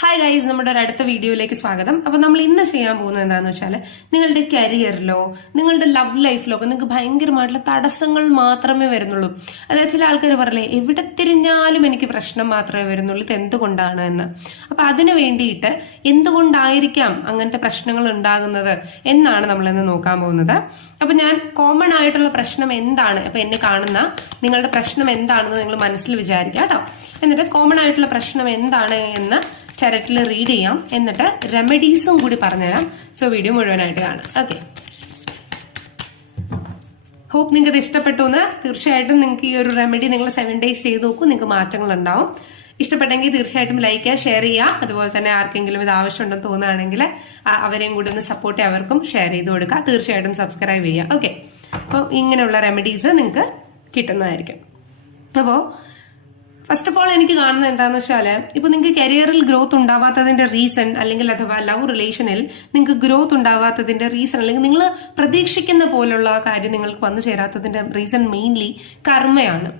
Hi guys, നമ്മുടെ ഒരു അടുത്ത വീഡിയോയിലേക്ക് സ്വാഗതം. അപ്പൊ നമ്മൾ ഇന്ന് ചെയ്യാൻ പോകുന്നത് എന്താണെന്ന് വെച്ചാൽ നിങ്ങളുടെ കരിയറിലോ നിങ്ങളുടെ ലവ് ലൈഫിലോ ഒക്കെ നിങ്ങൾക്ക് ഭയങ്കരമായിട്ടുള്ള തടസ്സങ്ങൾ മാത്രമേ വരുന്നുള്ളൂ. അതായത് ചില ആൾക്കാർ പറയലേ, എവിടെ തിരിഞ്ഞാലും എനിക്ക് പ്രശ്നം മാത്രമേ വരുന്നുള്ളൂ, ഇത് എന്തുകൊണ്ടാണ് എന്ന്. അപ്പൊ അതിനു വേണ്ടിയിട്ട് എന്തുകൊണ്ടായിരിക്കാം അങ്ങനത്തെ പ്രശ്നങ്ങൾ ഉണ്ടാകുന്നത് എന്നാണ് നമ്മൾ ഇന്ന് നോക്കാൻ പോകുന്നത്. അപ്പൊ ഞാൻ കോമൺ ആയിട്ടുള്ള പ്രശ്നം എന്താണ്, അപ്പൊ എന്നെ കാണുന്ന നിങ്ങളുടെ പ്രശ്നം എന്താണെന്ന് നിങ്ങൾ മനസ്സിൽ വിചാരിക്കുക കേട്ടോ. എന്നിട്ട് കോമൺ ആയിട്ടുള്ള പ്രശ്നം എന്താണ് എന്ന് ചാറ്റിൽ റീഡ് ചെയ്യാം, എന്നിട്ട് റെമഡീസും കൂടി പറഞ്ഞുതരാം. സോ വീഡിയോ മുഴുവനായിട്ട് കാണാം. ഓക്കെ, ഹോപ്പ് നിങ്ങൾക്ക് ഇത് ഇഷ്ടപ്പെട്ടു എന്ന്. തീർച്ചയായിട്ടും നിങ്ങൾക്ക് ഈ ഒരു റെമഡി നിങ്ങൾ 7 days ചെയ്ത് നോക്കൂ, നിങ്ങൾക്ക് മാറ്റങ്ങൾ ഉണ്ടാവും. ഇഷ്ടപ്പെട്ടെങ്കിൽ തീർച്ചയായിട്ടും ലൈക്ക് ചെയ്യുക, ഷെയർ ചെയ്യുക. അതുപോലെ തന്നെ ആർക്കെങ്കിലും ഇത് ആവശ്യമുണ്ടെന്ന് തോന്നുകയാണെങ്കിൽ അവരെയും കൂടി ഒന്ന് സപ്പോർട്ട് ചെയ്യുക, അവർക്കും ഷെയർ ചെയ്ത് കൊടുക്കുക. തീർച്ചയായിട്ടും സബ്സ്ക്രൈബ് ചെയ്യുക. ഓക്കെ, അപ്പോൾ ഇങ്ങനെയുള്ള റെമഡീസ് നിങ്ങൾക്ക് കിട്ടുന്നതായിരിക്കും. അപ്പോൾ ഫസ്റ്റ് ഓഫ് ഓൾ എനിക്ക് കാണുന്നത് എന്താണെന്ന് വെച്ചാൽ, ഇപ്പൊ നിങ്ങൾക്ക് കരിയറിൽ ഗ്രോത്ത് ഉണ്ടാവാത്തതിന്റെ റീസൺ, അല്ലെങ്കിൽ അഥവാ ലവ് റിലേഷനിൽ നിങ്ങൾക്ക് ഗ്രോത്ത് ഉണ്ടാവാത്തതിന്റെ റീസൺ, അല്ലെങ്കിൽ നിങ്ങൾ പ്രതീക്ഷിക്കുന്ന പോലുള്ള കാര്യം നിങ്ങൾക്ക് വന്നു ചേരാത്തതിന്റെ റീസൺ മെയിൻലി കർമ്മയാണ്.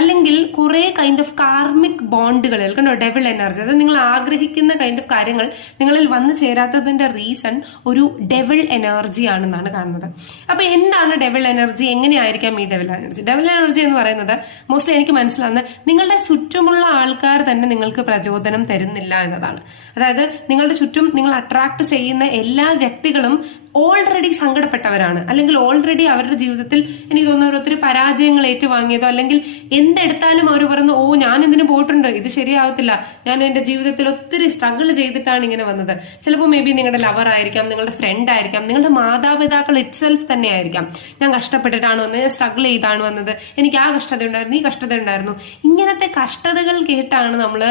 അല്ലെങ്കിൽ കുറെ കൈൻഡ് ഓഫ് കാർമിക് ബോണ്ടുകൾ, കണ്ടോ, ഡെവിൾ എനർജി. അതായത് നിങ്ങൾ ആഗ്രഹിക്കുന്ന കൈൻഡ് ഓഫ് കാര്യങ്ങൾ നിങ്ങളിൽ വന്നു ചേരാത്തതിന്റെ റീസൺ ഒരു ഡെവിൾ എനർജി ആണെന്നാണ് കാണുന്നത്. അപ്പൊ എന്താണ് ഡെവിൾ എനർജി, എങ്ങനെയായിരിക്കാം ഈ ഡെവിൾ എനർജി? ഡെവിൾ എനർജി എന്ന് പറയുന്നത് മോസ്റ്റ്ലി എനിക്ക് മനസ്സിലാവുന്നത് നിങ്ങളുടെ ചുറ്റുമുള്ള ആൾക്കാർ തന്നെ നിങ്ങൾക്ക് പ്രചോദനം തരുന്നില്ല എന്നതാണ്. അതായത് നിങ്ങളുടെ ചുറ്റും നിങ്ങൾ അട്രാക്ട് ചെയ്യുന്ന എല്ലാ വ്യക്തികളും ഓൾറെഡി സങ്കടപ്പെട്ടവരാണ്, അല്ലെങ്കിൽ ഓൾറെഡി അവരുടെ ജീവിതത്തിൽ എനിക്ക് തോന്നുന്ന ഒത്തിരി പരാജയങ്ങൾ ഏറ്റുവാങ്ങിയതോ, അല്ലെങ്കിൽ എന്തെടുത്താലും അവർ പറയുന്നു, ഓ ഞാൻ ഇതിന് പോയിട്ടുണ്ട്, ഇത് ശരിയാവത്തില്ല, ഞാൻ എന്റെ ജീവിതത്തിൽ ഒത്തിരി സ്ട്രഗിൾ ചെയ്തിട്ടാണ് ഇങ്ങനെ വന്നത്. ചിലപ്പോൾ മേ ബി നിങ്ങളുടെ ലവർ ആയിരിക്കാം, നിങ്ങളുടെ ഫ്രണ്ട് ആയിരിക്കാം, നിങ്ങളുടെ മാതാപിതാക്കൾ ഇറ്റ്സെൽഫ് തന്നെ ആയിരിക്കാം. ഞാൻ കഷ്ടപ്പെട്ടിട്ടാണ് വന്നത്, ഞാൻ സ്ട്രഗിൾ ചെയ്താണ് വന്നത്, എനിക്ക് ആ കഷ്ടത ഉണ്ടായിരുന്നു, ഈ കഷ്ടത ഉണ്ടായിരുന്നു. ഇങ്ങനത്തെ കഷ്ടതകൾ കേട്ടാണ് നമ്മൾ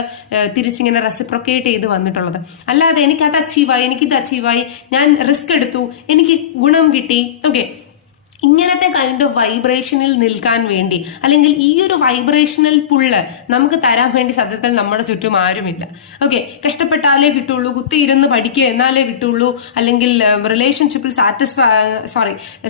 തിരിച്ചിങ്ങനെ റെസിപ്രൊക്കേറ്റ് ചെയ്ത് വന്നിട്ടുള്ളത്. അല്ലാതെ എനിക്ക് അത് അച്ചീവായി, എനിക്കിത് അച്ചീവായി, ഞാൻ റിസ്ക് എടുത്തു, എനിക്ക് ഗുണം കിട്ടി, ഓക്കെ, ഇങ്ങനത്തെ കൈൻഡ് ഓഫ് വൈബ്രേഷനിൽ നിൽക്കാൻ വേണ്ടി, അല്ലെങ്കിൽ ഈ ഒരു വൈബ്രേഷണൽ പുള്ള് നമുക്ക് തരാൻ വേണ്ടി സത്യത്തിൽ നമ്മുടെ ചുറ്റും ആരുമില്ല. ഓക്കെ, കഷ്ടപ്പെട്ടാലേ കിട്ടുള്ളൂ, കുത്തിയിരുന്ന് പഠിക്കുക എന്നാലേ കിട്ടുള്ളൂ, അല്ലെങ്കിൽ റിലേഷൻഷിപ്പിൽ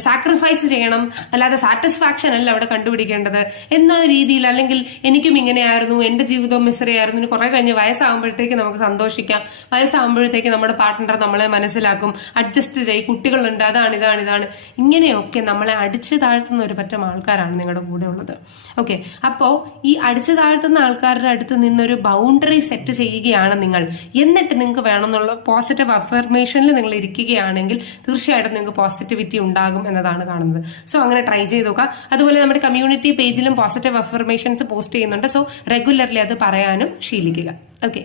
സാക്രിഫൈസ് ചെയ്യണം, അല്ലാതെ സാറ്റിസ്ഫാക്ഷൻ അല്ല അവിടെ കണ്ടുപിടിക്കേണ്ടത് എന്ന രീതിയിൽ, അല്ലെങ്കിൽ എനിക്കും ഇങ്ങനെയായിരുന്നു, എന്റെ ജീവിതവും മിസറി ആയിരുന്നു, കുറെ കഴിഞ്ഞ് വയസ്സാകുമ്പോഴത്തേക്ക് നമുക്ക് സന്തോഷിക്കാം, വയസ്സാകുമ്പോഴത്തേക്ക് നമ്മുടെ പാർട്ട്ണർ നമ്മളെ മനസ്സിലാക്കും, അഡ്ജസ്റ്റ് ചെയ്യും, കുട്ടികളുണ്ട്, അതാണ് ഇതാണ് ഇതാണ്, ഇങ്ങനെയൊക്കെ നമ്മളെ അടിച്ചു താഴ്ത്തുന്ന ഒരു പറ്റം ആൾക്കാരാണ് നിങ്ങളുടെ കൂടെ ഉള്ളത്. ഓക്കെ, അപ്പോ ഈ അടിച്ചു താഴ്ത്തുന്ന ആൾക്കാരുടെ അടുത്ത് നിന്നൊരു ബൗണ്ടറി സെറ്റ് ചെയ്യുകയാണ് നിങ്ങൾ, എന്നിട്ട് നിങ്ങൾക്ക് വേണമെന്നുള്ള പോസിറ്റീവ് അഫർമേഷനിൽ നിങ്ങൾ ഇരിക്കുകയാണെങ്കിൽ തീർച്ചയായിട്ടും നിങ്ങൾക്ക് പോസിറ്റിവിറ്റി ഉണ്ടാകും എന്നതാണ് കാണുന്നത്. സോ അങ്ങനെ ട്രൈ ചെയ്ത് നോക്കുക. അതുപോലെ നമ്മുടെ കമ്മ്യൂണിറ്റി പേജിലും പോസിറ്റീവ് അഫർമേഷൻസ് പോസ്റ്റ് ചെയ്യുന്നുണ്ട്. സോ റെഗുലർലി അത് പറയാനും ശീലിക്കുക. ഓക്കെ.